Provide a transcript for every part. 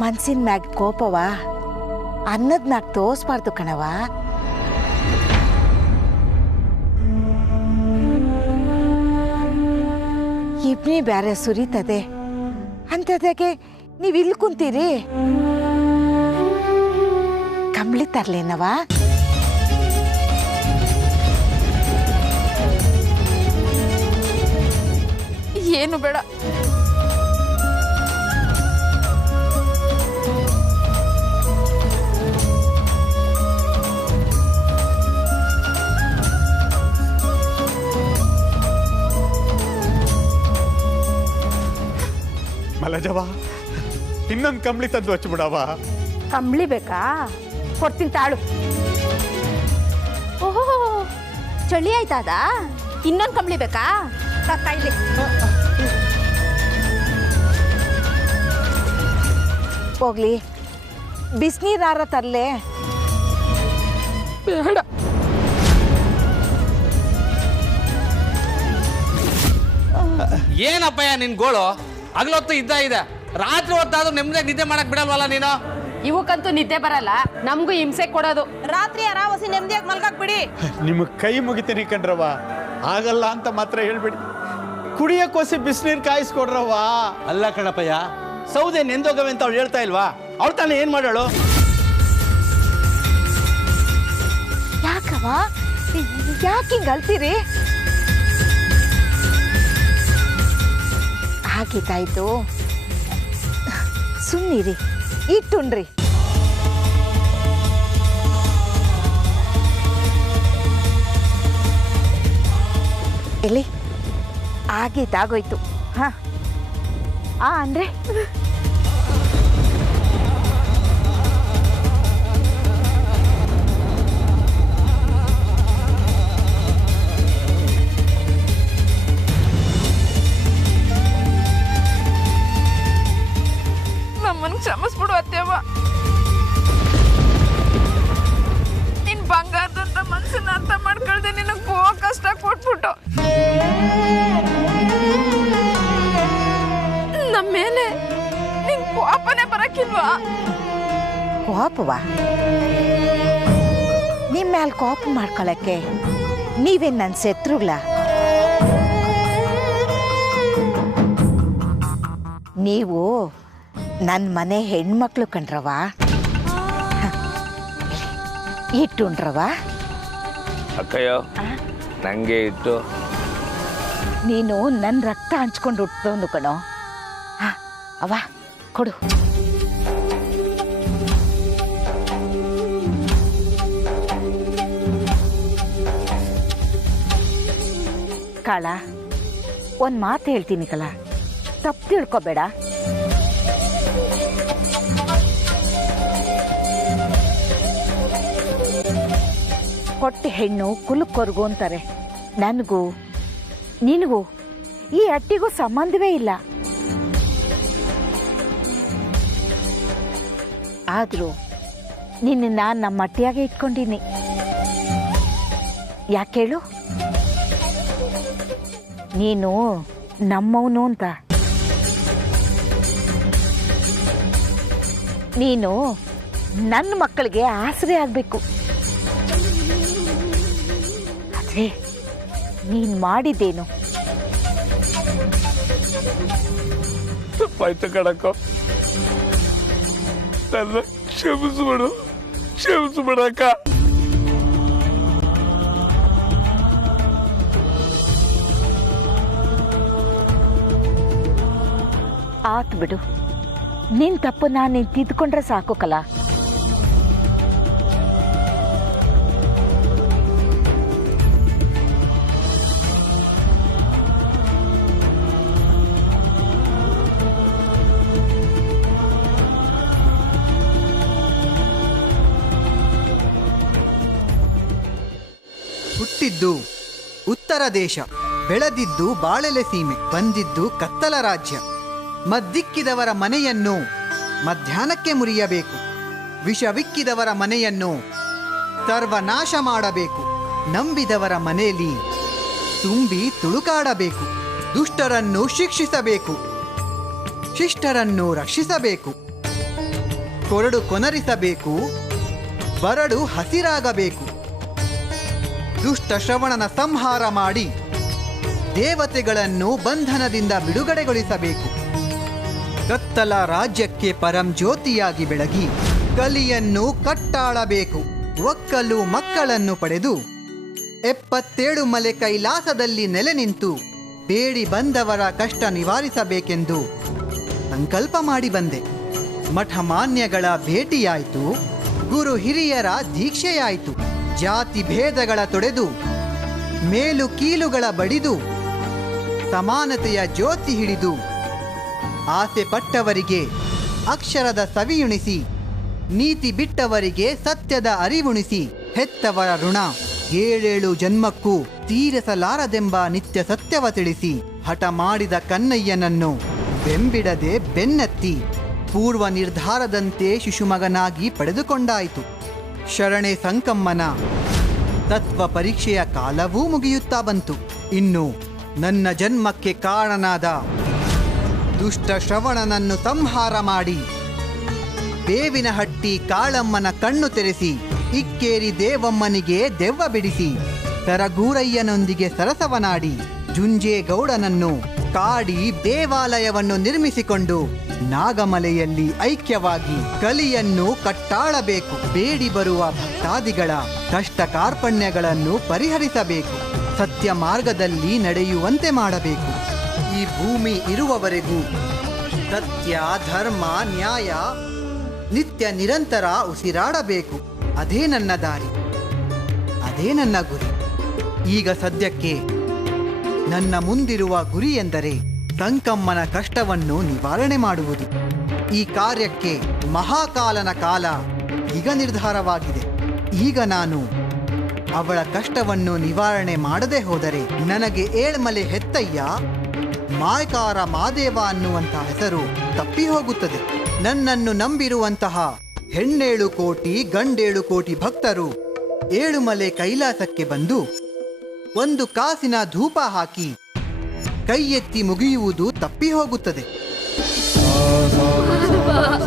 ಮನ್ಸಿನ ಮ್ಯಾಗ ಕೋಪವ ಅನ್ನದ ಮ್ಯಾಗ ತೋರಿಸ್ಬಾರ್ದು ಕಣವ. ಇಬ್ನಿ ಬ್ಯಾರೆ ಸುರಿತದೆ ಅಂತದಾಗೆ ನೀವ್ ಇಲ್ಲಿ ಕುಂತೀರಿ. ಕಂಬಳಿ ತರ್ಲೇನವ? ಏನು ಬೇಡ. ಮಲಜವ ಇನ್ನೊಂದು ಕಂಬಳಿ ತಂದು ಹಚ್ಬಿಡವ. ಕಂಬಳಿ ಬೇಕಾ? ಕೊಡ್ತೀನಿ ತಾಳು. ಓಹೋ, ಚಳಿ ಆಯ್ತದ? ಇನ್ನೊಂದು ಕಂಬಳಿ ಬೇಕಾ? ಇಲ್ಲಿ ಹೋಗ್ಲಿ, ಬಿಸಿನೀರಾರ ತರ್ಲೆ? ಬೇಡ. ಏನಪ್ಪಯ್ಯ ನಿನ್ ಗೋಳು? ಹಗಲೊತ್ತು ಇದ್ದ ಇದೆ, ರಾತ್ರಿ ಹೊತ್ತಾದ್ರೂ ನೆಮ್ಮದಿಯಾಗಿ ನಿದ್ದೆ ಮಾಡಕ್ ಬಿಡಲ್ವಲ್ಲ ನೀನು? ಇವಕ್ಕಂತೂ ನಿದ್ದೆ ಬರಲ್ಲ, ನಮಗೂ ಹಿಂಸೆ ಕೊಡೋದು. ರಾತ್ರಿ ಆರಾವಸಿ ನೆಮ್ಮದಿಯಾಗಿ ಮಲ್ಗಾಕ್ ಬಿಡಿ. ನಿಮಗೆ ಕೈ ಮುಗಿತೀನಿ ಕಣ್ರವ, ಆಗಲ್ಲ ಅಂತ ಮಾತ್ರ ಹೇಳ್ಬಿಡಿ. ಕುಡಿಯಕ್ಕೋಸಿ ಬಿಸಿನೀರು ಕಾಯಿಸ್ಕೊಡ್ರವ. ಅಲ್ಲ ಕಣಪ್ಪಯ್ಯ, ಸೌದೆ ನೆಂದೋಗವೆ ಅಂತ ಅವಳು ಹೇಳ್ತಾ ಇಲ್ವಾ? ಅವಳು ತಾನೇ ಏನ್ ಮಾಡೋಳು? ಯಾಕವ ಯಾಕೆ ಹಿಂಗೆ ಅಳ್ತೀರಿ? ಆಗಿದ್ದಾಯ್ತು, ಸುಮ್ಮನಿರಿ, ಇಟ್ಟುಣ್ರಿ. ಎಲ್ಲಿ ಆಗಿದ್ದಾಗೋಯ್ತು. ಹಾ ಅಂದ್ರೆ ನಮ್ಮನ್ನು ಕ್ಷಮಿಸ್ಬಿಡು ಅತ್ತೆವ್ವ. ನಿನ್ ಬಂಗಾರದಂತ ಮನ್ಸನ್ನ ಅರ್ಥ ಮಾಡ್ಕೊಳ್ದೆ ನಿನಗೆ ಗೋವಾ ಕಷ್ಟ ಕೊಟ್ಬಿಟ್ಟು ನಮ್ಮ ಮೇಲೆ ನಿನ್ ಕೋಪನೆ ಬರಕ್ಕಿಲ್ವಾ? ಕೋಪವಾ? ನಿಮ್ಮ ಮ್ಯಾಲ ಕೋಪ ಮಾಡ್ಕೊಳಕ್ಕೆ ನೀವೇನ್ ನನ್ನ ಶತ್ರುಗಳ? ನೀವು ನನ್ನ ಮನೆ ಹೆಣ್ಮಕ್ಳು ಕಣ್ರವ. ಇಟ್ಟುಂಡ್ರವ? ಅಕ್ಕಯ್ಯೋ, ನಂಗೆ ಇಟ್ಟು. ನೀನು ನನ್ನ ರಕ್ತ ಹಂಚ್ಕೊಂಡು ಹುಟ್ಟದವನು ಕಣೋ. ಅವ ಕೊಡು. ಕಾಳ, ಒಂದು ಮಾತು ಹೇಳ್ತೀನಿ ಕಲ, ತಪ್ಪು ತಿಳ್ಕೊಬೇಡ. ಹೊಟ್ಟೆ ಹೆಣ್ಣು ಕುಲಕ್ಕೊರ್ಗು ಅಂತಾರೆ. ನನಗೂ ನಿನಗೂ ಈ ಅಟ್ಟಿಗೂ ಸಂಬಂಧವೇ ಇಲ್ಲ. ಆದರೂ ನಿನ್ನ ನಮ್ಮ ಅಟ್ಟಿಯಾಗೆ ಇಟ್ಕೊಂಡಿನಿ. ಯಾಕೇಳು? ನೀನು ನಮ್ಮವನು ಅಂತ. ನೀನು ನನ್ನ ಮಕ್ಕಳಿಗೆ ಆಸರೆ ಆಗಬೇಕು. ಆದರೆ ನೀನು ಮಾಡಿದ್ದೇನು? ತಪ್ಪಾಯ್ತು ಕಣಕ್ಕೋ, ನನ್ನ ಕ್ಷಮಿಸ್ಬಿಡು, ಕ್ಷಮಿಸ್ಬಿಡಕ್ಕ. ಆತ್ ಬಿಡು, ನಿನ್ ತಪ್ಪು ನಾನು ತಿದ್ಕೊಂಡ್ರೆ ಸಾಕು ಕಲ. ಹುಟ್ಟಿದ್ದು ಉತ್ತರ ದೇಶ, ಬೆಳೆದಿದ್ದು ಬಾಳೆಲೆ ಸೀಮೆ, ಬಂದಿದ್ದು ಕತ್ತಲ ರಾಜ್ಯ. ಮದ್ದಿಕ್ಕಿದವರ ಮನೆಯನ್ನು ಮಧ್ಯಾಹ್ನಕ್ಕೆ ಮುರಿಯಬೇಕು, ವಿಷವಿಕ್ಕಿದವರ ಮನೆಯನ್ನು ಸರ್ವನಾಶ ಮಾಡಬೇಕು. ನಂಬಿದವರ ಮನೆಯಲ್ಲಿ ತುಂಬಿ ತುಳುಕಾಡಬೇಕು. ದುಷ್ಟರನ್ನು ಶಿಕ್ಷಿಸಬೇಕು, ಶಿಷ್ಟರನ್ನು ರಕ್ಷಿಸಬೇಕು. ಕೊರಡು ಕೊನರಿಸಬೇಕು, ಬರಡು ಹಸಿರಾಗಬೇಕು. ದುಷ್ಟ ಶ್ರವಣನ ಸಂಹಾರ ಮಾಡಿ ದೇವತೆಗಳನ್ನು ಬಂಧನದಿಂದ ಬಿಡುಗಡೆಗೊಳಿಸಬೇಕು. ಕತ್ತಲ ರಾಜ್ಯಕ್ಕೆ ಪರಂಜ್ಯೋತಿಯಾಗಿ ಬೆಳಗಿ ಕಲಿಯನ್ನು ಕಟ್ಟಾಳಬೇಕು. ಒಕ್ಕಲು ಮಕ್ಕಳನ್ನು ಪಡೆದು 77 ಮಲೆ ಕೈಲಾಸದಲ್ಲಿ ನೆಲೆ ನಿಂತು ಬೇಡಿ ಬಂದವರ ಕಷ್ಟ ನಿವಾರಿಸಬೇಕೆಂದು ಸಂಕಲ್ಪ ಮಾಡಿ ಬಂದೆ. ಮಠಮಾನ್ಯಗಳ ಭೇಟಿಯಾಯಿತು, ಗುರು ಹಿರಿಯರ ದೀಕ್ಷೆಯಾಯಿತು. ಜಾತಿ ಭೇದಗಳ ತೊಡೆದು ಮೇಲು ಕೀಲುಗಳ ಬಡಿದು ಸಮಾನತೆಯ ಜ್ಯೋತಿ ಹಿಡಿದು ಆಸೆ ಪಟ್ಟವರಿಗೆ ಅಕ್ಷರದ ಸವಿಯುಣಿಸಿ, ನೀತಿ ಬಿಟ್ಟವರಿಗೆ ಸತ್ಯದ ಅರಿವುಣಿಸಿ, ಹೆತ್ತವರ ಋಣ 7 ಜನ್ಮಕ್ಕೂ ತೀರಿಸಲಾರದೆಂಬ ನಿತ್ಯ ಸತ್ಯವ ತಿಳಿಸಿ, ಹಠ ಮಾಡಿದ ಕನ್ನಯ್ಯನನ್ನು ಬೆಂಬಿಡದೆ ಬೆನ್ನತ್ತಿ ಪೂರ್ವ ನಿರ್ಧಾರದಂತೆ ಶಿಶುಮಗನಾಗಿ ಪಡೆದುಕೊಂಡಾಯಿತು. ಶರಣೆ ಸಂಕಮ್ಮನ ತತ್ವ ಪರೀಕ್ಷೆಯ ಕಾಲವೂ ಮುಗಿಯುತ್ತಾ ಬಂತು. ಇನ್ನು ನನ್ನ ಜನ್ಮಕ್ಕೆ ಕಾರಣನಾದ ದುಷ್ಟ ಶ್ರವಣನನ್ನು ಸಂಹಾರ ಮಾಡಿ ಬೇವಿನಹಟ್ಟಿ ಕಾಳಮ್ಮನ ಕಣ್ಣು ತೆರೆಸಿ, ಇಕ್ಕೇರಿ ದೇವಮ್ಮನಿಗೆ ದೆವ್ವ ಬಿಡಿಸಿ, ಕರಗೂರಯ್ಯನೊಂದಿಗೆ ಸರಸವನಾಡಿ, ಜುಂಜೇಗೌಡನನ್ನು ಕಾಡಿ ದೇವಾಲಯವನ್ನು ನಿರ್ಮಿಸಿಕೊಂಡು ನಾಗಮಲೆಯಲ್ಲಿ ಐಕ್ಯವಾಗಿ ಕಲಿಯನ್ನು ಕಟ್ಟಾಳಬೇಕು. ಬೇಡಿ ಬರುವ ಭಕ್ತಾದಿಗಳ ಕಷ್ಟ ಕಾರ್ಪಣ್ಯಗಳನ್ನು ಪರಿಹರಿಸಬೇಕು. ಸತ್ಯ ಮಾರ್ಗದಲ್ಲಿ ನಡೆಯುವಂತೆ ಮಾಡಬೇಕು. ಈ ಭೂಮಿ ಇರುವವರೆಗೂ ಸತ್ಯ, ಧರ್ಮ, ನ್ಯಾಯ ನಿತ್ಯ ನಿರಂತರ ಉಸಿರಾಡಬೇಕು. ಅದೇ ನನ್ನ ದಾರಿ, ಅದೇ ನನ್ನ ಗುರಿ. ಈಗ ಸದ್ಯಕ್ಕೆ ನನ್ನ ಮುಂದಿರುವ ಗುರಿ ಎಂದರೆ ಸಂಕಮ್ಮನ ಕಷ್ಟವನ್ನು ನಿವಾರಣೆ ಮಾಡುವುದು. ಈ ಕಾರ್ಯಕ್ಕೆ ಮಹಾಕಾಲನ ಕಾಲ ಈಗ ನಿರ್ಧಾರವಾಗಿದೆ. ಈಗ ನಾನು ಅವಳ ಕಷ್ಟವನ್ನು ನಿವಾರಣೆ ಮಾಡದೆ ಹೋದರೆ ನನಗೆ 7 ಮಲೆ ಹೆತ್ತಯ್ಯ, ಮಾಯಕಾರ ಮಾದೇವ ಅನ್ನುವಂಥ ಹೆಸರು ತಪ್ಪಿ ಹೋಗುತ್ತದೆ. ನನ್ನನ್ನು ನಂಬಿರುವಂತಹ 7 ಕೋಟಿ ಗಂಡೇಳು ಕೋಟಿ ಭಕ್ತರು 7 ಮಲೆ ಕೈಲಾಸಕ್ಕೆ ಬಂದು 1 ಕಾಸಿನ ಧೂಪ ಹಾಕಿ ಕೈ ಎತ್ತಿ ಮುಗಿಯುವುದು ತಪ್ಪಿ ಹೋಗುತ್ತದೆ. ವಿಲಾಸ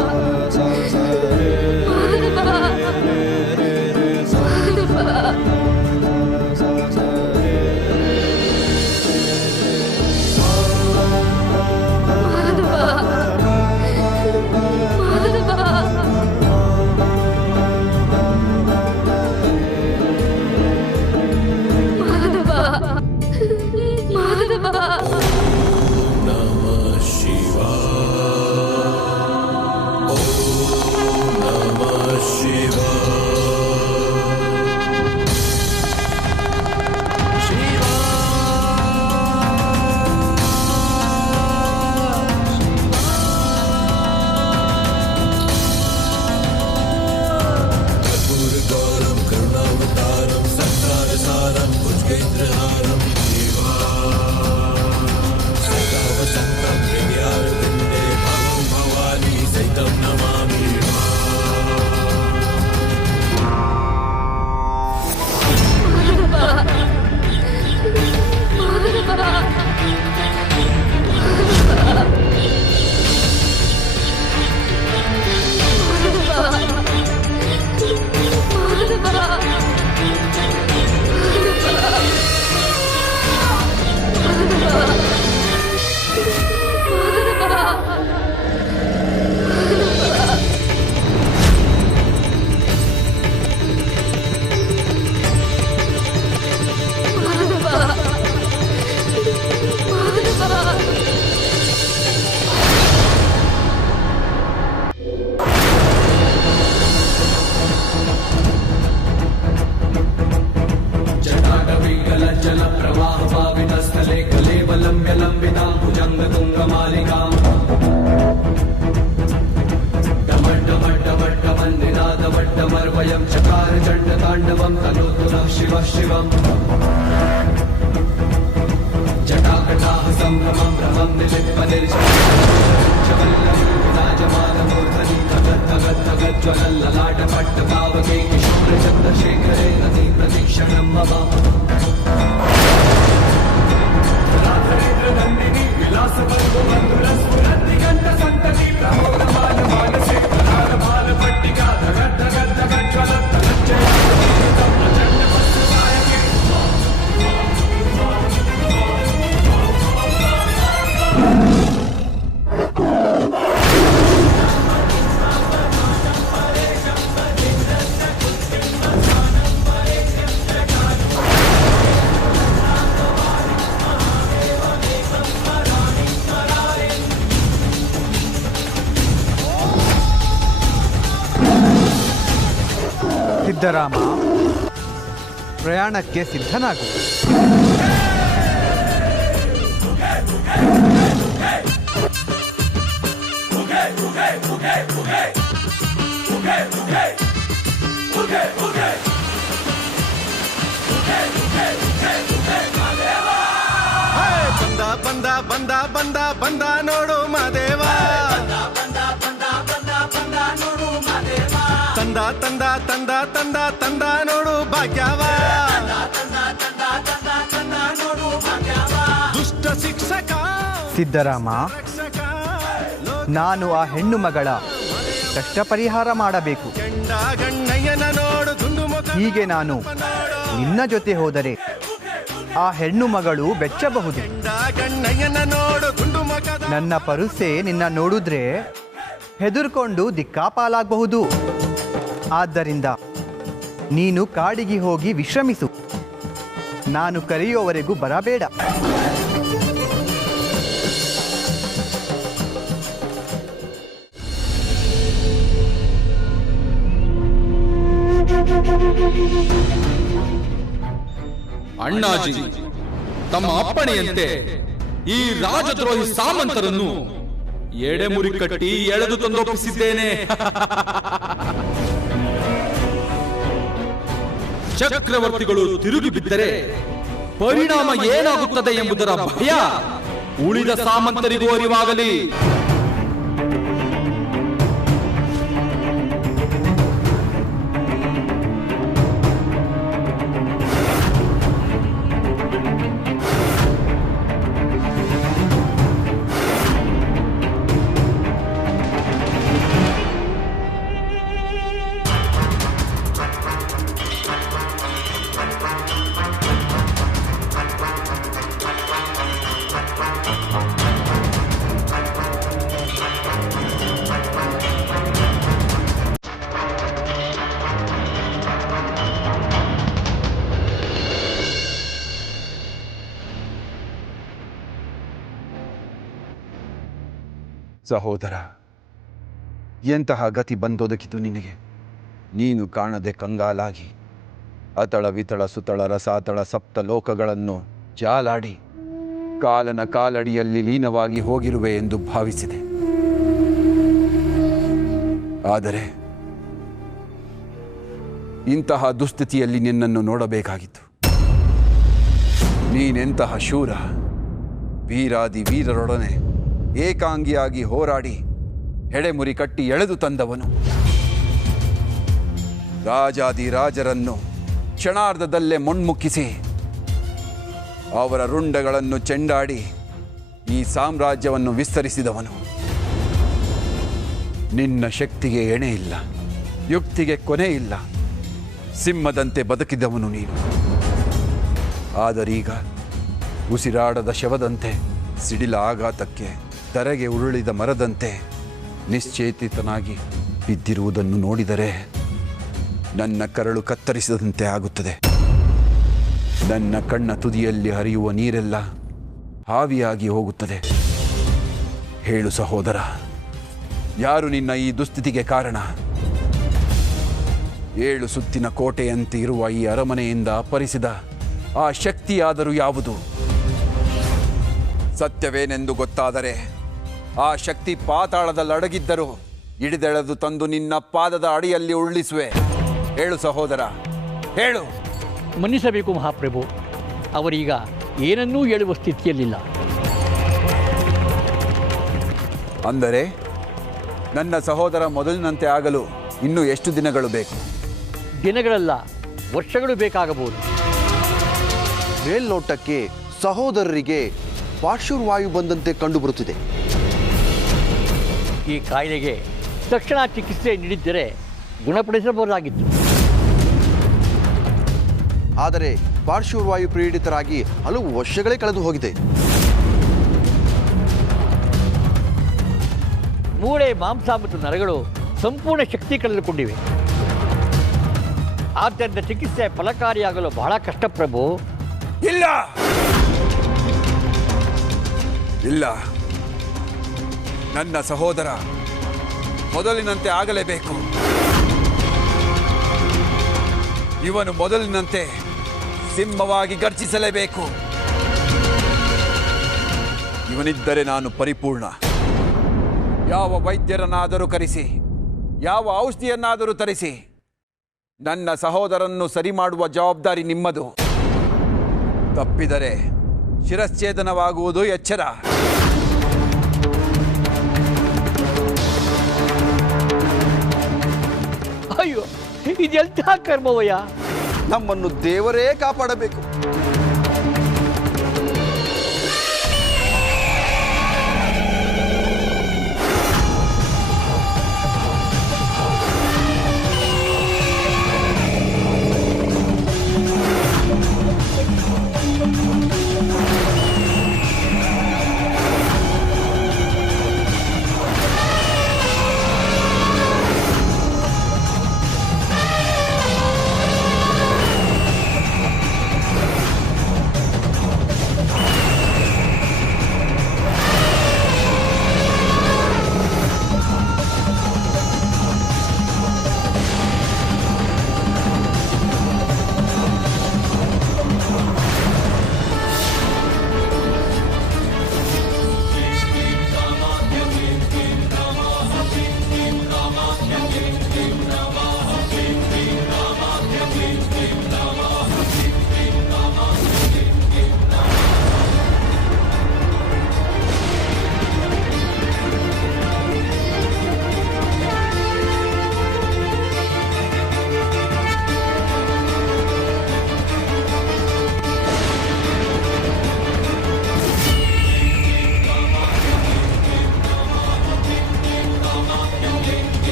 ಸಿದ್ಧರಾಮ, ಪ್ರಯಾಣಕ್ಕೆ ಸಿದ್ಧನಾಗು. ಬಂದ ಬಂದ ಬಂದ ಬಂದ ನೋಡು ಮಾದೇವ, ತಂದ ತಂದ ತಂದ ತಂದ ತಂದ ನೋಡು ಭಾಗ್ಯವ, ದುಷ್ಟ ಶಿಕ್ಷಕ ಸಿದ್ಧರಾಮ, ನಾನು ಆ ಹೆಣ್ಣು ಮಗಳ ಕಷ್ಟ ಪರಿಹಾರ ಮಾಡಬೇಕು. ಹೀಗೆ ನಾನು ನಿನ್ನ ಜೊತೆ ಹೋದರೆ ಆ ಹೆಣ್ಣು ಮಗಳು ಬೆಚ್ಚಬಹುದು. ನನ್ನ ಪರುಸೆ ನಿನ್ನ ನೋಡಿದ್ರೆ ಹೆದರ್ಕೊಂಡು ದಿಕ್ಕಾಪಾಲಾಗಬಹುದು. ಆದ್ದರಿಂದ ನೀನು ಕಾಡಿಗೆ ಹೋಗಿ ವಿಶ್ರಮಿಸು. ನಾನು ಕರೆಯುವವರೆಗೂ ಬರಬೇಡ. ಅಣ್ಣಾಜಿ ತಮ್ಮ ಅಪ್ಪಣೆಯಂತೆ ಈ ರಾಜದ್ರೋಹಿ ಸಾಮಂತರನ್ನು ಎಡೆಮುರಿ ಕಟ್ಟಿ ಎಳೆದು ತಂದೊಪ್ಪಿಸಿದ್ದೇನೆ. ಚಕ್ರವರ್ತಿಗಳು ತಿರುಗಿ ಬಿದ್ದರೆ ಪರಿಣಾಮ ಏನಾಗುತ್ತದೆ ಎಂಬುದರ ಭಯ ಉಳಿದ ಸಾಮಂತರಿಗೂ ಅರಿವಾಗಲಿ. ಸಹೋದರ, ಎಂತಹ ಗತಿ ಬಂದೊದಗಿತು ನಿನಗೆ? ನೀನು ಕಾಣದೆ ಕಂಗಾಲಾಗಿ ಅತಳ ವಿತಳ ಸುತಳ ರಸಾತಳ ಸಪ್ತ ಲೋಕಗಳನ್ನು ಜಾಲಾಡಿ ಕಾಲನ ಕಾಲಡಿಯಲ್ಲಿ ಲೀನವಾಗಿ ಹೋಗಿರುವೆ ಎಂದು ಭಾವಿಸಿದೆ. ಆದರೆ ಇಂತಹ ದುಸ್ಥಿತಿಯಲ್ಲಿ ನಿನ್ನನ್ನು ನೋಡಬೇಕಾಗಿತ್ತು. ನೀನೆಂತಹ ಶೂರ, ವೀರಾದಿ ವೀರರೊಡನೆ ಏಕಾಂಗಿಯಾಗಿ ಹೋರಾಡಿ ಹೆಡೆಮುರಿ ಕಟ್ಟಿ ಎಳೆದು ತಂದವನು. ರಾಜಾದಿ ರಾಜರನ್ನು ಕ್ಷಣಾರ್ಧದಲ್ಲೇ ಮೊಣ್ಮುಕ್ಕಿಸಿ ಅವರ ರುಂಡಗಳನ್ನು ಚೆಂಡಾಡಿ ಈ ಸಾಮ್ರಾಜ್ಯವನ್ನು ವಿಸ್ತರಿಸಿದವನು. ನಿನ್ನ ಶಕ್ತಿಗೆ ಎಣೆ ಇಲ್ಲ, ಯುಕ್ತಿಗೆ ಕೊನೆ ಇಲ್ಲ. ಸಿಂಹದಂತೆ ಬದುಕಿದವನು ನೀನು. ಆದರೀಗ ಉಸಿರಾಡದ ಶವದಂತೆ, ಸಿಡಿಲ ಆಘಾತಕ್ಕೆ ತರೆಗೆ ಉರುಳಿದ ಮರದಂತೆ ನಿಶ್ಚೇತಿತನಾಗಿ ಬಿದ್ದಿರುವುದನ್ನು ನೋಡಿದರೆ ನನ್ನ ಕರಳು ಕತ್ತರಿಸಿದಂತೆ ಆಗುತ್ತದೆ. ನನ್ನ ಕಣ್ಣ ತುದಿಯಲ್ಲಿ ಹರಿಯುವ ನೀರೆಲ್ಲ ಹಾವಿಯಾಗಿ ಹೋಗುತ್ತದೆ. ಹೇಳು ಸಹೋದರ, ಯಾರು ನಿನ್ನ ಈ ದುಸ್ಥಿತಿಗೆ ಕಾರಣ? 7 ಸುತ್ತಿನ ಕೋಟೆಯಂತೆ ಇರುವ ಈ ಅರಮನೆಯಿಂದ ಅಪಹರಿಸಿದ ಆ ಶಕ್ತಿಯಾದರೂ ಯಾವುದು? ಸತ್ಯವೇನೆಂದು ಗೊತ್ತಾದರೆ ಆ ಶಕ್ತಿ ಪಾತಾಳದಲ್ಲಡಗಿದ್ದರೂ ಹಿಡಿದೆಳೆದು ತಂದು ನಿನ್ನ ಪಾದದ ಅಡಿಯಲ್ಲಿ ಉರುಳಿಸುವೆ. ಹೇಳು ಸಹೋದರ, ಹೇಳು. ಮನ್ನಿಸಬೇಕು ಮಹಾಪ್ರಭು, ಅವರೀಗ ಏನನ್ನೂ ಹೇಳುವ ಸ್ಥಿತಿಯಲ್ಲಿಲ್ಲ. ಅಂದರೆ ನನ್ನ ಸಹೋದರ ಮೊದಲಿನಂತೆ ಆಗಲು ಇನ್ನೂ ಎಷ್ಟು ದಿನಗಳು ಬೇಕು? ದಿನಗಳಲ್ಲ, ವರ್ಷಗಳು ಬೇಕಾಗಬಹುದು. ಮೇಲ್ನೋಟಕ್ಕೆ ಸಹೋದರರಿಗೆ ಪಾರ್ಶ್ವವಾಯು ಬಂದಂತೆ ಕಂಡುಬರುತ್ತಿದೆ. ಈ ಕಾಯಿಲೆಗೆ ತಕ್ಷಣ ಚಿಕಿತ್ಸೆ ನೀಡಿದ್ದರೆ ಗುಣಪಡಿಸಬಹುದಾಗಿತ್ತು. ಆದರೆ ಪಾರ್ಶ್ವವಾಯು ಪೀಡಿತರಾಗಿ ಹಲವು ವರ್ಷಗಳೇ ಕಳೆದು ಹೋಗಿದೆ. ಮೂಳೆ, ಮಾಂಸ ಮತ್ತು ನರಗಳು ಸಂಪೂರ್ಣ ಶಕ್ತಿ ಕಳೆದುಕೊಂಡಿವೆ. ಆದ್ದರಿಂದ ಚಿಕಿತ್ಸೆ ಫಲಕಾರಿಯಾಗಲು ಬಹಳ ಕಷ್ಟ ಪ್ರಭು. ಇಲ್ಲ ಇಲ್ಲ, ನನ್ನ ಸಹೋದರ ಮೊದಲಿನಂತೆ ಆಗಲೇಬೇಕು. ಇವನು ಮೊದಲಿನಂತೆ ಸಿಂಹವಾಗಿ ಗರ್ಜಿಸಲೇಬೇಕು. ಇವನಿದ್ದರೆ ನಾನು ಪರಿಪೂರ್ಣ. ಯಾವ ವೈದ್ಯರನ್ನಾದರೂ ಕರೆಸಿ, ಯಾವ ಔಷಧಿಯನ್ನಾದರೂ ತರಿಸಿ ನನ್ನ ಸಹೋದರನ್ನು ಸರಿ ಮಾಡುವ ಜವಾಬ್ದಾರಿ ನಿಮ್ಮದು. ತಪ್ಪಿದರೆ ಶಿರಶ್ಛೇದನವಾಗುವುದು ಎಚ್ಚರ. ಅಯ್ಯೋ, ಇದೆಂಥ ಕರ್ಮವಯ್ಯ. ನಮ್ಮನ್ನು ದೇವರೇ ಕಾಪಾಡಬೇಕು.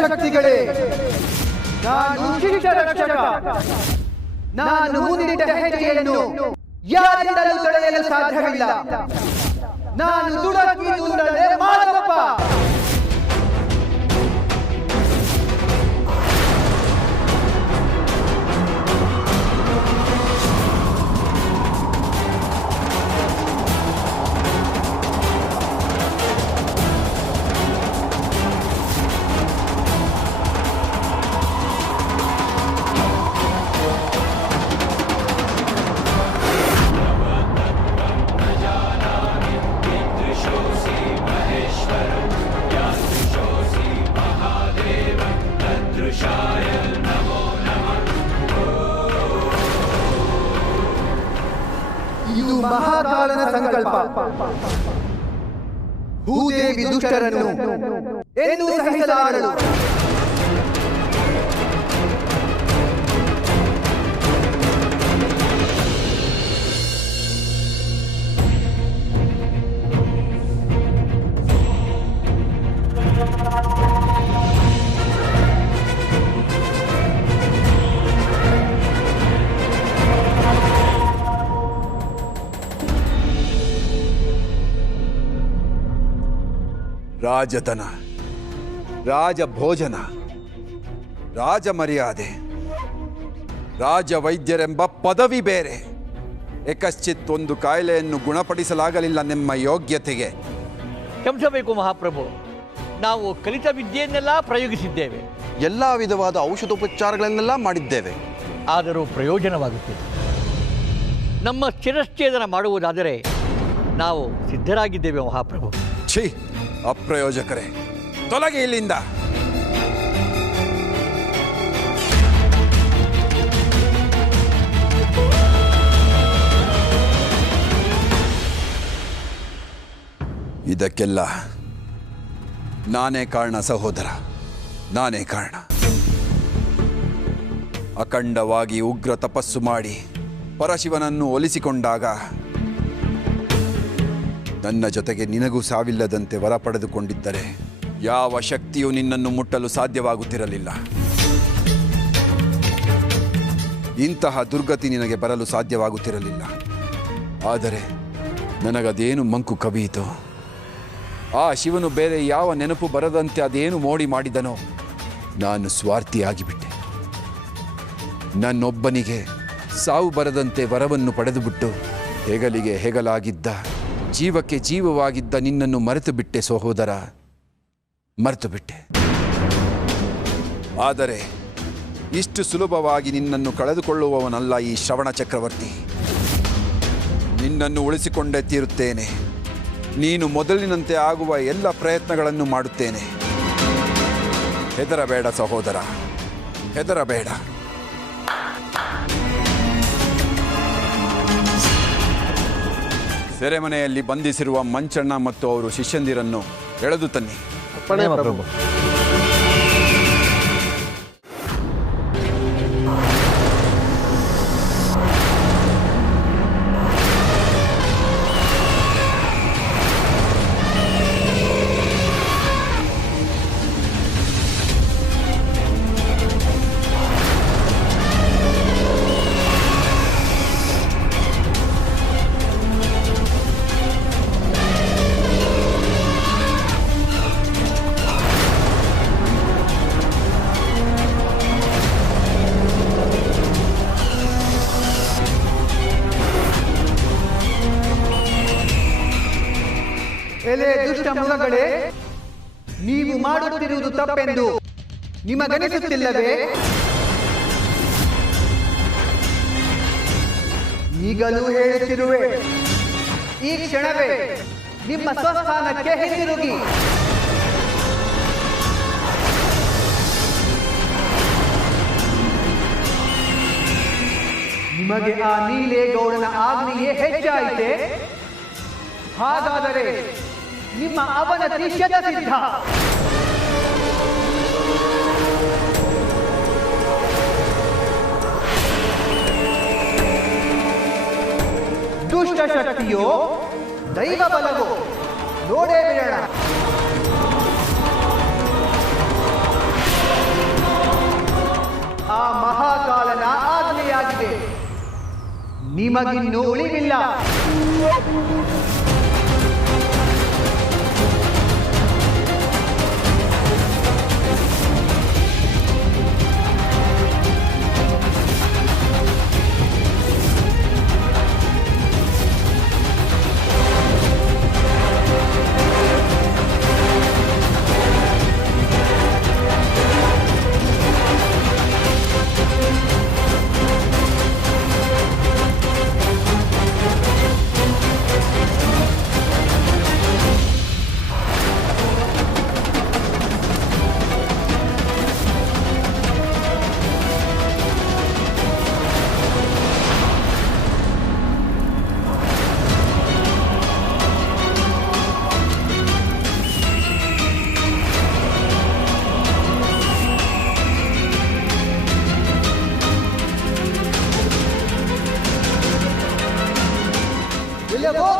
ಶಕ್ತಿಗಳೇ, ನಾನು ಶಿಷ್ಟರ ರಕ್ಷಕ. ನಾನು ಮುಂದಿಟ್ಟ ಹೆಜ್ಜೆಯನ್ನು ಯಾರಿಂದಲೂ ತಡೆಯಲು ಸಾಧ್ಯವಿಲ್ಲ. ನಾನು ದುಡಕಿ ನುಂಡಲೆ ಮಾದಪ್ಪ. ಇದು ಮಹಾಕಾಲನ ಸಂಕಲ್ಪ. ಭೂದೇವಿ ದುಷ್ಟರನ್ನು ಎಂದು ಸಹಿಸಲಾರಳು. ರಾಜಧನ, ರಾಜಭೋಜನ, ರಾಜಮರ್ಯಾದೆ, ರಾಜವೈದ್ಯರೆಂಬ ಪದವಿ ಬೇರೆ. ಏಕಶ್ಚಿತ್ ಒಂದು ಕಾಯಿಲೆಯನ್ನು ಗುಣಪಡಿಸಲಾಗಲಿಲ್ಲ ನಿಮ್ಮ ಯೋಗ್ಯತೆಗೆ. ಕ್ಷಮಿಸಬೇಕು ಮಹಾಪ್ರಭು, ನಾವು ಕಲಿತ ವಿದ್ಯೆಯನ್ನೆಲ್ಲ ಪ್ರಯೋಗಿಸಿದ್ದೇವೆ. ಎಲ್ಲ ವಿಧವಾದ ಔಷಧೋಪಚಾರಗಳನ್ನೆಲ್ಲ ಮಾಡಿದ್ದೇವೆ. ಆದರೂ ಪ್ರಯೋಜನವಾಗುತ್ತಿದೆ. ನಮ್ಮ ಶಿರಶ್ಛೇದನ ಮಾಡುವುದಾದರೆ ನಾವು ಸಿದ್ಧರಾಗಿದ್ದೇವೆ ಮಹಾಪ್ರಭು. ಛೀ, ಅಪ್ರಯೋಜಕರೇ, ತೊಲಗಿ ಇಲ್ಲಿಂದ. ಇದಕ್ಕೆಲ್ಲ ನಾನೇ ಕಾರಣ ಸಹೋದರ, ನಾನೇ ಕಾರಣ. ಅಖಂಡವಾಗಿ ಉಗ್ರ ತಪಸ್ಸು ಮಾಡಿ ಪರಶಿವನನ್ನು ಒಲಿಸಿಕೊಂಡಾಗ ನನ್ನ ಜೊತೆಗೆ ನಿನಗೂ ಸಾವಿಲ್ಲದಂತೆ ವರ ಪಡೆದುಕೊಂಡಿದ್ದರೆ ಯಾವ ಶಕ್ತಿಯೂ ನಿನ್ನನ್ನು ಮುಟ್ಟಲು ಸಾಧ್ಯವಾಗುತ್ತಿರಲಿಲ್ಲ. ಇಂತಹ ದುರ್ಗತಿ ನಿನಗೆ ಬರಲು ಸಾಧ್ಯವಾಗುತ್ತಿರಲಿಲ್ಲ. ಆದರೆ ನನಗದೇನು ಮಂಕು ಕವಿಯಿತೋ, ಆ ಶಿವನು ಬೇರೆ ಯಾವ ನೆನಪು ಬರದಂತೆ ಅದೇನು ಮೋಡಿ ಮಾಡಿದನೋ, ನಾನು ಸ್ವಾರ್ಥಿಯಾಗಿಬಿಟ್ಟೆ. ನನ್ನೊಬ್ಬನಿಗೆ ಸಾವು ಬರದಂತೆ ವರವನ್ನು ಪಡೆದುಬಿಟ್ಟು ಹೆಗಲಿಗೆ ಹೆಗಲಾಗಿದ್ದ, ಜೀವಕ್ಕೆ ಜೀವವಾಗಿದ್ದ ನಿನ್ನನ್ನು ಮರೆತು ಬಿಟ್ಟೆ ಸಹೋದರ, ಮರೆತು ಬಿಟ್ಟೆ. ಆದರೆ ಇಷ್ಟು ಸುಲಭವಾಗಿ ನಿನ್ನನ್ನು ಕಳೆದುಕೊಳ್ಳುವವನಲ್ಲ ಈ ಶ್ರವಣ ಚಕ್ರವರ್ತಿ. ನಿನ್ನನ್ನು ಉಳಿಸಿಕೊಂಡೇ ತೀರುತ್ತೇನೆ. ನೀನು ಮೊದಲಿನಂತೆ ಆಗುವ ಎಲ್ಲ ಪ್ರಯತ್ನಗಳನ್ನು ಮಾಡುತ್ತೇನೆ. ಹೆದರಬೇಡ ಸಹೋದರ, ಹೆದರಬೇಡ. ಸೆರೆಮನೆಯಲ್ಲಿ ಬಂಧಿಸಿರುವ ಮಂಚಣ್ಣ ಮತ್ತು ಅವರು ಶಿಷ್ಯಂದಿರನ್ನು ಎಳೆದು ತನ್ನಿ. ಪ್ರಭು. ಎಲೆ ದುಷ್ಟ ಮೃಗಗಳೇ, ನೀವು ಮಾಡುತ್ತಿರುವುದು ತಪ್ಪೆಂದು ನಿಮಗನಿಸುತ್ತಿಲ್ಲವೇ? ಈಗಲೂ ಹೇಳುತ್ತಿರುವೆ, ಈ ಕ್ಷಣವೇ ನಿಮ್ಮ ಸ್ವಸ್ಥಾನಕ್ಕೆ ಹಿಂದಿರುಗಿ. ನಿಮಗೆ ಆ ನೀಲೇಗೌಡನ ಆಜ್ಞೆಯೇ ಹೆಚ್ಚಾಯಿತೆ? ಹಾಗಾದರೆ ನಿಮ್ಮ ಅವನತಿ ಶತಸಿದ್ಧ. ದುಷ್ಟ ಶಕ್ತಿಯೋ ದೈವ ಬಲವೋ ನೋಡೇ ಬಿಡೋಣ. ಆ ಮಹಾಕಾಲನ ಆಜ್ಞೆಯಾಗಿದೆ, ನಿಮಗಿನ್ನೂ ಉಳಿವಿಲ್ಲ.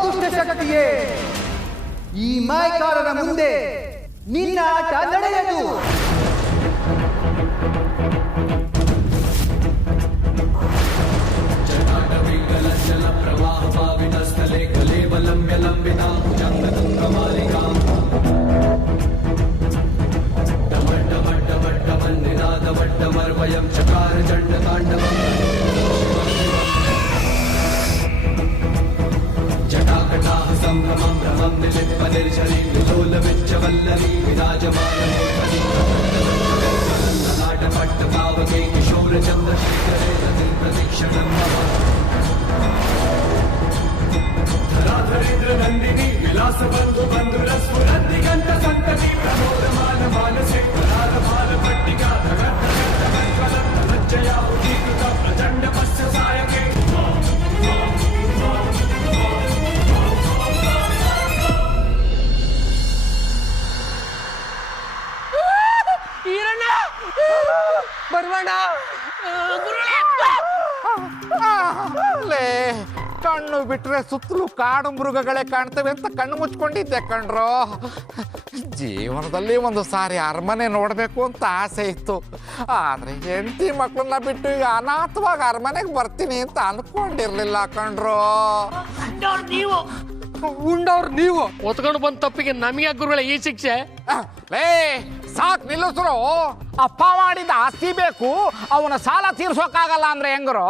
ದುಷ್ಟಶಕ್ತಿಯೇ, ಈ ಮಾಯಕಾರರ ಮುಂದೆ ನಿನ್ನ ಆಟ ನಡೆಯದು. ಕಿಶೋರ ಕಣ್ಣು ಬಿಟ್ರೆ ಸುತ್ತಲೂ ಕಾಡು ಮೃಗಗಳೇ ಕಾಣ್ತವೆ ಅಂತ ಕಣ್ಣು ಮುಚ್ಕೊಂಡಿದ್ದೆ ಕಣ್ರೋ. ಜೀವನದಲ್ಲಿ ಒಂದು ಸಾರಿ ಅರಮನೆ ನೋಡಬೇಕು ಅಂತ ಆಸೆ ಇತ್ತು. ಆದರೆ ಹೆಂಡತಿ ಮಕ್ಕಳನ್ನ ಬಿಟ್ಟು ಈಗ ಅನಾಥವಾಗಿ ಅರಮನೆಗೆ ಬರ್ತೀನಿ ಅಂತ ಅನ್ಕೊಂಡಿರ್ಲಿಲ್ಲ ಕಣ್ರೋ. ನೀವು ಉಂಡವ್ರು ನೀವು ಒತ್ಕೊಂಡು ಬಂದ ತಪ್ಪಿಗೆ ನಮಗೆ ಗುರುಗಳ ಈ ಶಿಕ್ಷೆ. ಲೇ ಸಾಕ್ ನಿಲ್ಲಿಸ್ರು. ಅಪ್ಪ ಮಾಡಿದ ಆಸ್ತಿ ಬೇಕು, ಅವನ ಸಾಲ ತೀರ್ಸೋಕ್ಕಾಗಲ್ಲ ಅಂದ್ರೆ ಹೆಂಗರು?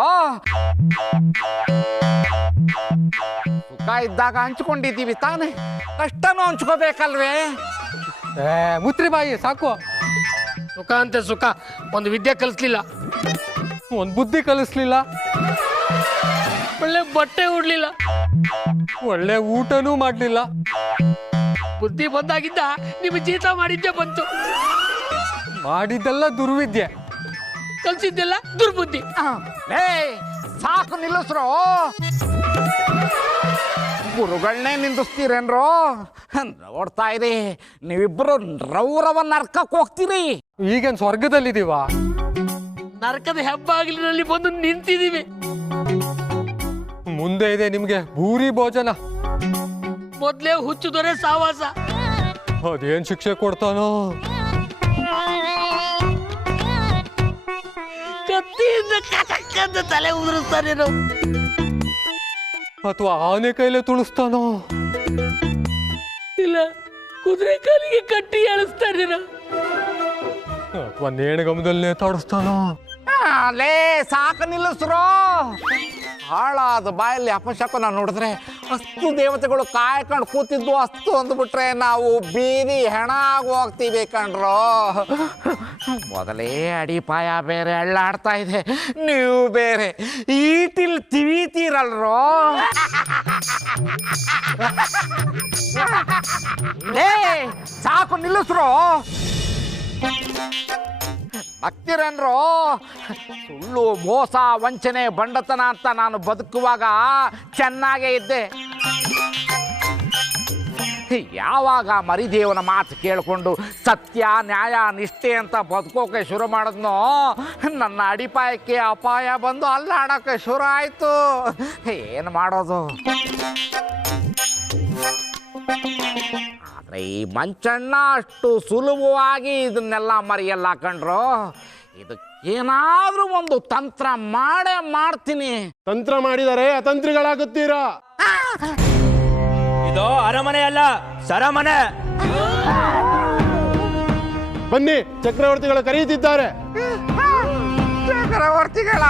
ಸುಖ ಇದ್ದಾಗ ಹಂಚ್ಕೊಂಡಿದ್ದೀವಿ ತಾನೆ, ಕಷ್ಟನೂ ಹಂಚ್ಕೋಬೇಕಲ್ವೇ? ಮುತ್ರಿ ಬಾಯಿ ಸಾಕು. ಸುಖ ಅಂತೆ ಸುಖ, ಒಂದು ವಿದ್ಯೆ ಕಲಿಸ್ಲಿಲ್ಲ, ಒಂದು ಬುದ್ಧಿ ಕಲಿಸ್ಲಿಲ್ಲ, ಒಳ್ಳೆ ಬಟ್ಟೆ ಉಡ್ಲಿಲ್ಲ, ಒಳ್ಳೆ ಊಟನೂ ಮಾಡ್ಲಿಲ್ಲ. ಬುದ್ಧಿ ಬಂದಾಗಿದ್ದ ನಿಮ್ಮ ಜೀತ ಮಾಡಿದ್ದೆ ಬಂತು. ಮಾಡಿದ್ದೆಲ್ಲ ದುರ್ವಿದ್ಯೆ, ಕಲ್ಸಿದ್ದೆಲ್ಲ ದುರ್ಬುದ್ಧಿ. ಸಾಕು ನಿಲ್ಲಿಸ್ರು. ಗುರುಗಳನ್ನೇ ನಿಂದಿಸ್ತೀರೇನ್ರೋ? ನೋಡ್ತಾ ಇರಿ, ನೀವಿಬ್ರು ರೌರವ ನರ್ಕಕ್ಕೆ ಹೋಗ್ತೀರಿ. ಈಗೇನು ಸ್ವರ್ಗದಲ್ಲಿದ್ದೀವ? ನರಕದ ಹೆಬ್ಬಾಗಿಲಿನಲ್ಲಿ ಬಂದು ನಿಂತಿದ್ದೀವಿ. ಮುಂದೆ ಇದೆ ನಿಮ್ಗೆ ಭೂರಿ ಭೋಜನ. ಮೊದ್ಲೇ ಹುಚ್ಚು ದೊರೆ ಸಾವಾಸ. ಅದೇನ್ ಶಿಕ್ಷೆ ಕೊಡ್ತಾನೋ? ಕತ್ತಿಯಿಂದ ಕಟಕ್ಕಂತ ತಲೆ ಉದುರಿಸ್ತಾನೇನೋ, ಅಥವಾ ಆನೆ ಕೈಲೇ ತುಳಿಸ್ತಾನೋ, ಇಲ್ಲ ಕುದುರೆ ಕಾಲಿಗೆ ಕಟ್ಟಿ ಎಳಿಸ್ತಾನೇನೋ, ಅಥವಾ ನೇಣಗಮದಲ್ಲಿ ನೇತಾಡಿಸ್ತಾನೋ? ಲೇ ಸಾಕು ನಿಲ್ಲಿಸ್ರು. ಹಾಳಾದ ಬಾಯಲ್ಲಿ ಅಪಶಕನ ನೋಡಿದ್ರೆ ಅಷ್ಟು ದೇವತೆಗಳು ಕಾಯ್ಕೊಂಡು ಕೂತಿದ್ದು ಅಷ್ಟು ಅಂದ್ಬಿಟ್ರೆ ನಾವು ಬೀದಿ ಹೆಣ ಆಗಿ ಹೋಗ್ತೀವಿ ಕಣ್ರೋ. ಮೊದಲೇ ಅಡಿಪಾಯ ಬೇರೆ ಅಳ್ಳಾಡ್ತಾ ಇದೆ, ನೀವು ಬೇರೆ ಈಟಿಲ್ ತಿವಿತೀರಲ್ರೋ. ಲೇ ಸಾಕು ನಿಲ್ಲಿಸ್ರು. ಭಕ್ತಿರೇನ್ರೋ? ಸುಳ್ಳು, ಮೋಸ, ವಂಚನೆ, ಬಂಡತನ ಅಂತ ನಾನು ಬದುಕುವಾಗ ಚೆನ್ನಾಗೇ ಇದ್ದೆ. ಯಾವಾಗ ಮರಿದೇವನ ಮಾತು ಕೇಳಿಕೊಂಡು ಸತ್ಯ, ನ್ಯಾಯ, ನಿಷ್ಠೆ ಅಂತ ಬದುಕೋಕೆ ಶುರು ಮಾಡಿದ್ನೋ, ನನ್ನ ಅಡಿಪಾಯಕ್ಕೆ ಅಪಾಯ ಬಂದು ಅಲ್ಲಾಡೋಕ್ಕೆ ಶುರು ಆಯಿತು. ಏನು ಮಾಡೋದು? ಆದರೆ ಈ ಮಂಚಣ್ಣ ಅಷ್ಟು ಸುಲಭವಾಗಿ ಇದನ್ನೆಲ್ಲ ಮರೆಯಲ್ಲ ಕಣ್ರು. ಇದಕ್ಕೇನಾದ್ರೂ ಒಂದು ತಂತ್ರ ಮಾಡೇ ಮಾಡ್ತೀನಿ. ತಂತ್ರ ಮಾಡಿದರೆ ಅತಂತ್ರಿಗಳಾಗುತ್ತೀರಾ? ಇದು ಅರಮನೆ ಅಲ್ಲ, ಸರಮನೆ. ಬನ್ನಿ, ಚಕ್ರವರ್ತಿಗಳು ಕರೆಯುತ್ತಿದ್ದಾರೆ. ಚಕ್ರವರ್ತಿಗಳ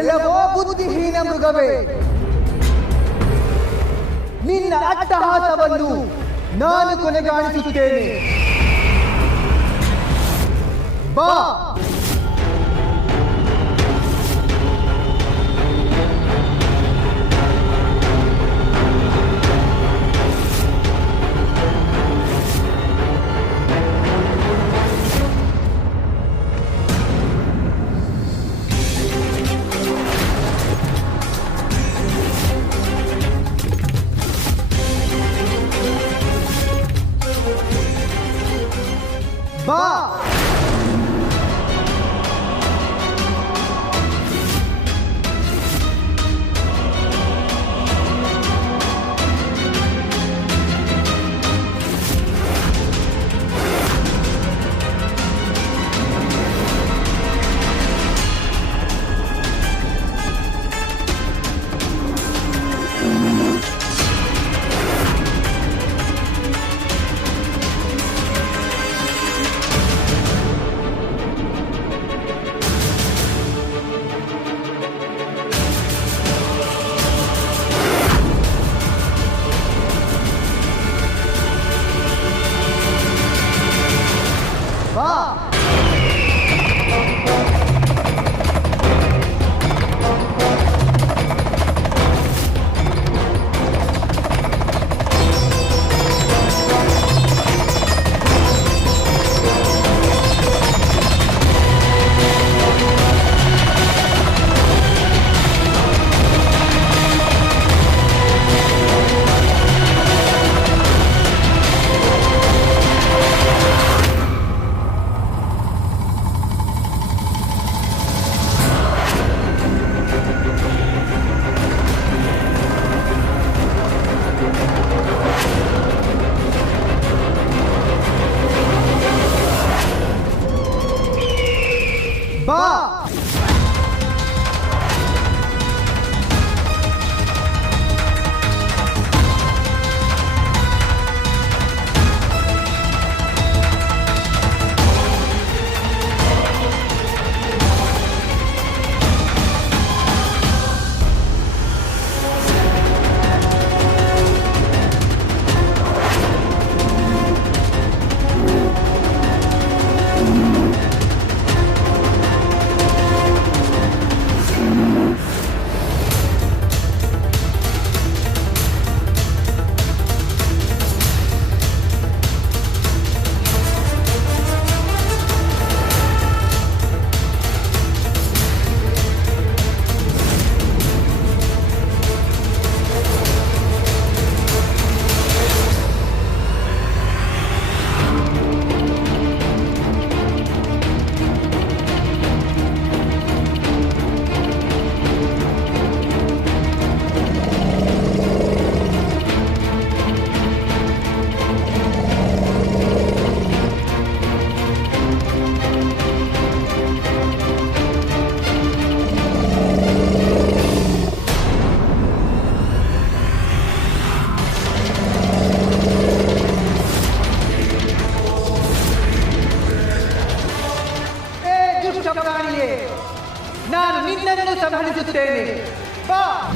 ಎಲ್ಲವೋ ಬುದ್ಧಿಹೀನ ಮೃಗವೇ, ನಿನ್ನ ಅಟ್ಟಹಾಸವನ್ನು ನಾನು ಕೊನೆಗಾಣಿಸುತ್ತೇನೆ. ಬಾ. ಬಾ. ನಾನು ನಿನ್ನನ್ನು ಸಂಹರಿಸುತ್ತೇನೆ. ಬಾ.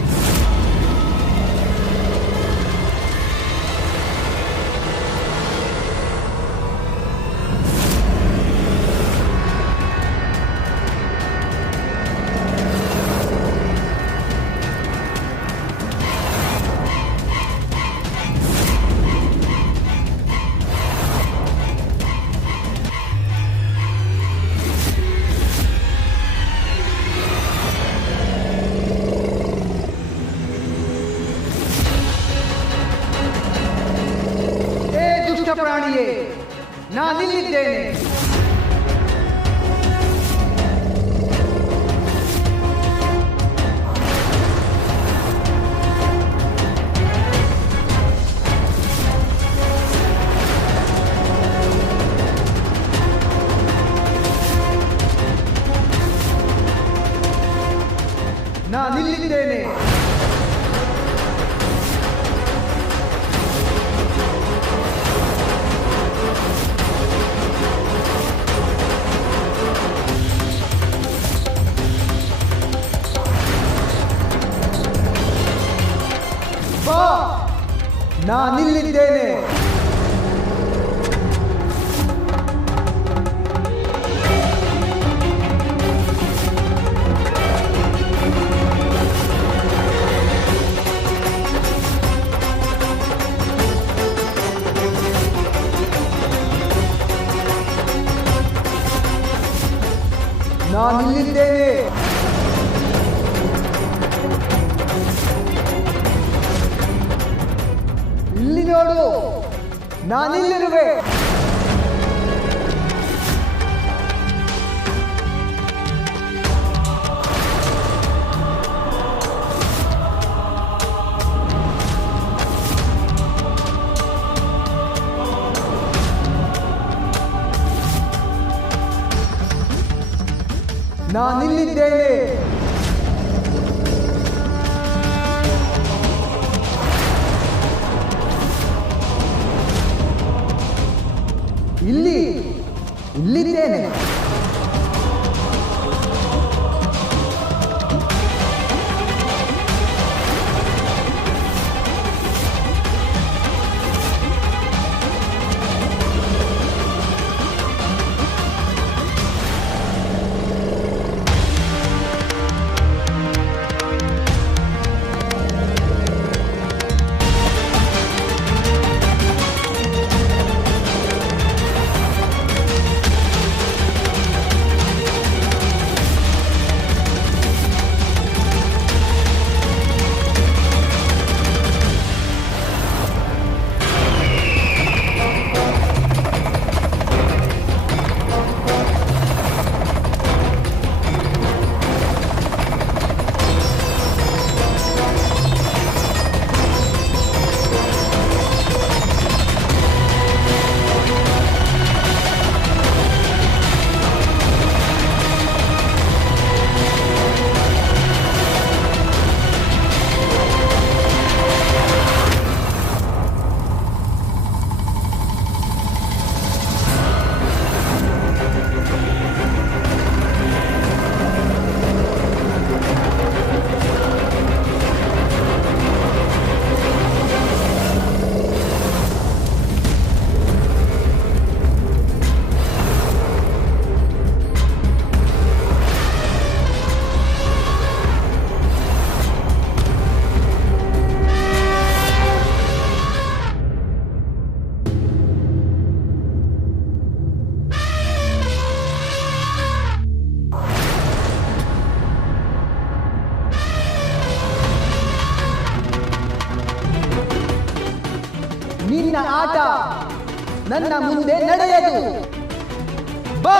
ಪ್ರಾಣಿಯೇ, ನಾನಿಲ್ಲಿದ್ದೇನೆ. ನಾನಿಲ್ಲಿದ್ದೇನೆ. ಬಾ. ನಾನಿಲ್ಲಿದ್ದೇನೆ. ನಾನಿಲ್ಲಿದ್ದೇನೆ. ಇಲ್ಲಿ ನೋಡು, ನಾನಿಲ್ಲಿರುವೆ. ನಾನಿಲ್ಲಿದ್ದೇನೆ. ಇಲ್ಲಿದ್ದೇನೆ. ನಿನ್ನ ಆಟ ನನ್ನ ಮುಂದೆ ನಡೆಯದು. ಬಾ.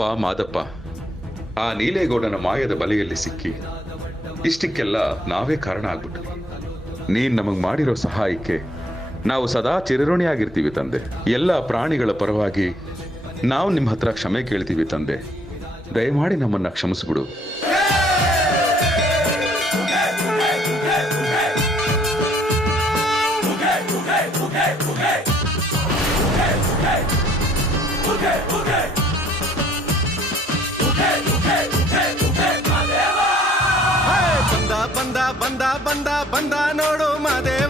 ಅಪ್ಪ ಮಾದಪ್ಪ ಆ ನೀಲೇಗೌಡನ ಮಾಯದ ಬಲೆಯಲ್ಲಿ ಸಿಕ್ಕಿ ಇಷ್ಟಕ್ಕೆಲ್ಲ ನಾವೇ ಕಾರಣ ಆಗ್ಬಿಟ್ವಿ. ನೀನ್ ನಮಗ್ ಮಾಡಿರೋ ಸಹಾಯಕ್ಕೆ ನಾವು ಸದಾ ಚಿರಋಣಿಯಾಗಿರ್ತೀವಿ ತಂದೆ. ಎಲ್ಲ ಪ್ರಾಣಿಗಳ ಪರವಾಗಿ ನಾವು ನಿಮ್ಮ ಹತ್ರ ಕ್ಷಮೆ ಕೇಳ್ತೀವಿ ತಂದೆ. ದಯಮಾಡಿ ನಮ್ಮನ್ನ ಕ್ಷಮಿಸ್ಬಿಡು. ಬಂದ ಬಂದ ಬಂದ ಬಂದ ಬಂದ ನೋಡು ಮಾದೇವ